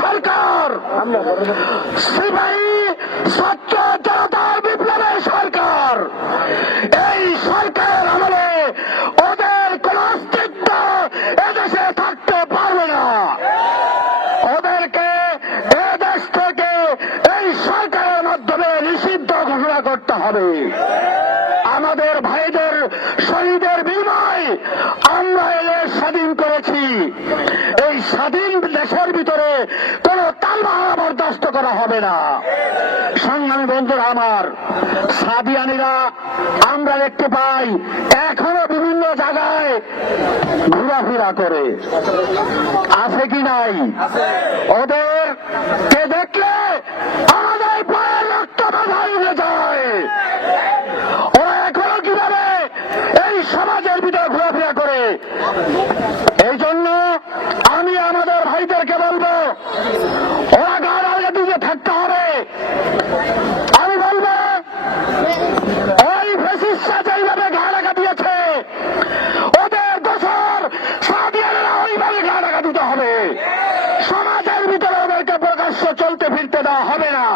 সরকার। জনতার বিপ্লবের সরকার। এই সরকার আমলে ওদের কোন অস্তিত্ব এদেশে থাকতে পারবে না। ওদেরকে এ দেশ থেকে এই সরকারের মাধ্যমে নিষিদ্ধ ঘোষণা করতে হবে। আমাদের ভাইদের শহীদের বিনিময় আমরা এদের স্বাধীন করেছি। এই স্বাধীন কোন তালবাহারা বরদাস্ত করা হবে না। সংগ্রামী বন্ধুরা আমার, সাদিয়ানিরা, আমরা দেখতে পাই, এখনও বিভিন্ন জায়গায় ঘোরাফেরা করে। আছে কি নাই? ওদের কে দেখলে আমাদের পায়ের রক্ত বাধা উঠে যায়? ওরা এখনও কীভাবে এই সমাজের ভিতরে ঘোরাফেরা করে? এই জন্য আমি আমাদের ভাইদেরকে বলব ওরা আলগা দিকে থাকতে হবে আমি বলব ওই ফেসিসরা যেইভাবে ঘা লাগা দিয়েছে ওদের দোষর সাদিয়ানেরা ওইভাবে ঘা লাগা দিতে হবে, সমাজের ভিতরে ওদেরকে প্রকাশ্য চলতে ফিরতে দেওয়া হবে না।